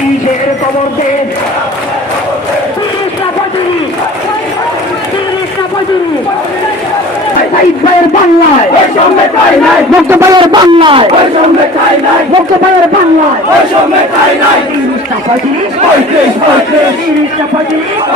তিরিশের কবর দে 30টা 35 30টা 35 সাইদ ভাইয়ের বাংলায় মুক্ত ভাইয়ের বাংলায় মুক্ত ভাইয়ের বাংলায় 30টা 35 30টা 35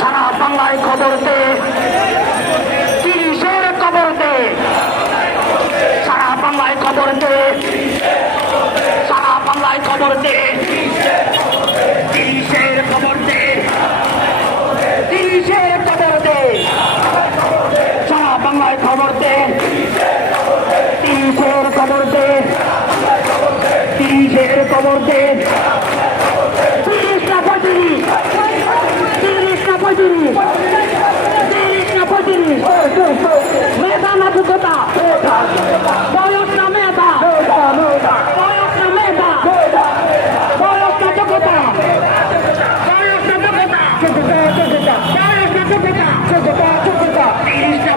সারা বাংলায় খবর দে 30-এর খবর দে সারা বাংলায় খবর দে সারা বাংলায় খবর দে 30-এর খবর দে 30-এর খবর দে সারা বাংলায় খবর দে 30-এর খবর দে 30-এর খবর দে 30টা 35 30টা 35 30টা 35 মেধা না যোগ্যতা বয়স না মেধা বয়স না মেধা বয়স না যোগ্যতা বয়স না যোগ্যতা বয়স না যোগ্যতা 30টা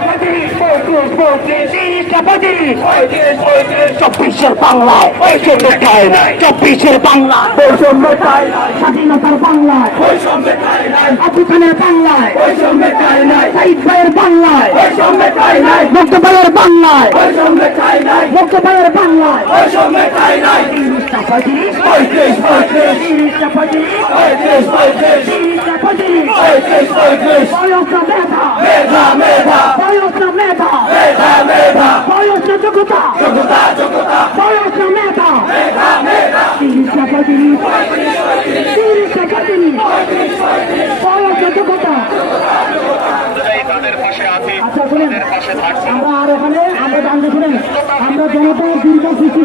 24-এর বাংলায় 24-এর বাংলায় স্বাধীনতার বাংলায় আবুখানের বাংলায় সাইদ ভাইয়ের বাংলায় মুক্ত ভাইয়ের বাংলায় মুক্ত ভাইয়ের বাংলায় 30টা 35 30টা 35 বয়স না মেধা বয়স না মেধা বয়স না যোগ্যতা বয়স না মেধা 30টা 35 30টা 35 বয়স না যোগ্যতা। আচ্ছা শুনেন, আমরা আর ওখানে আমরা জানতে শুনেন আমরা জনতার দীর্ঘ সৃষ্টি